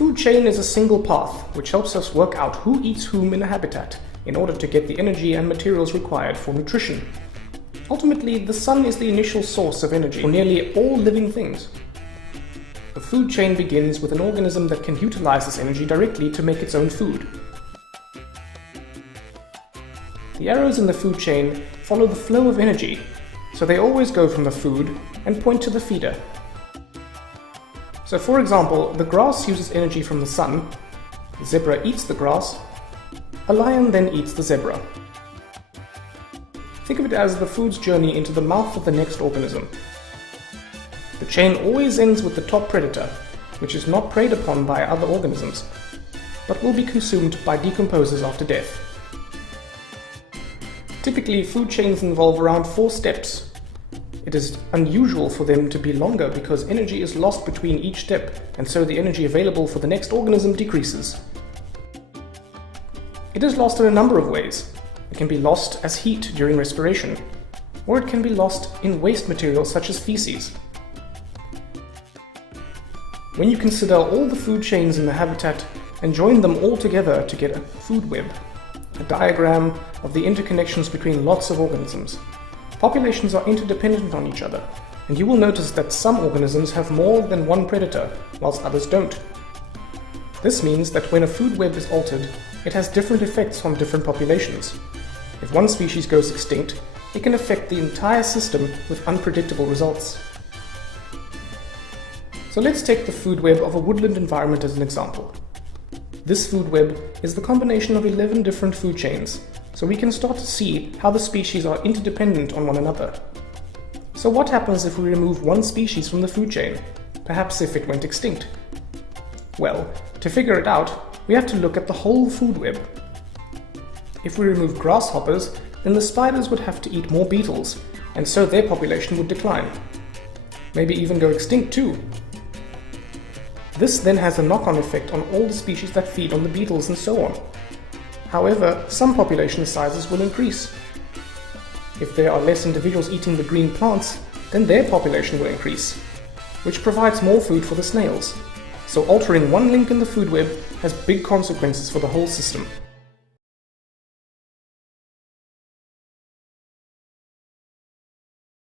food chain is a single path which helps us work out who eats whom in a habitat in order to get the energy and materials required for nutrition. Ultimately, the sun is the initial source of energy for nearly all living things. The food chain begins with an organism that can utilize this energy directly to make its own food. The arrows in the food chain follow the flow of energy, so they always go from the food and point to the feeder. So for example, the grass uses energy from the sun, the zebra eats the grass, a lion then eats the zebra. Think of it as the food's journey into the mouth of the next organism. The chain always ends with the top predator, which is not preyed upon by other organisms, but will be consumed by decomposers after death. Typically, food chains involve around 4 steps. It is unusual for them to be longer because energy is lost between each step, and so the energy available for the next organism decreases. It is lost in a number of ways. It can be lost as heat during respiration, or it can be lost in waste materials such as feces. When you consider all the food chains in the habitat and join them all together to get a food web, a diagram of the interconnections between lots of organisms, populations are interdependent on each other, and you will notice that some organisms have more than one predator, whilst others don't. This means that when a food web is altered, it has different effects on different populations. If one species goes extinct, it can affect the entire system with unpredictable results. So let's take the food web of a woodland environment as an example. This food web is the combination of 11 different food chains, so we can start to see how the species are interdependent on one another. So what happens if we remove one species from the food chain, perhaps if it went extinct? Well, to figure it out, we have to look at the whole food web. If we remove grasshoppers, then the spiders would have to eat more beetles, and so their population would decline. Maybe even go extinct too. This then has a knock-on effect on all the species that feed on the beetles and so on. However, some population sizes will increase. If there are less individuals eating the green plants, then their population will increase, which provides more food for the snails. So altering one link in the food web has big consequences for the whole system.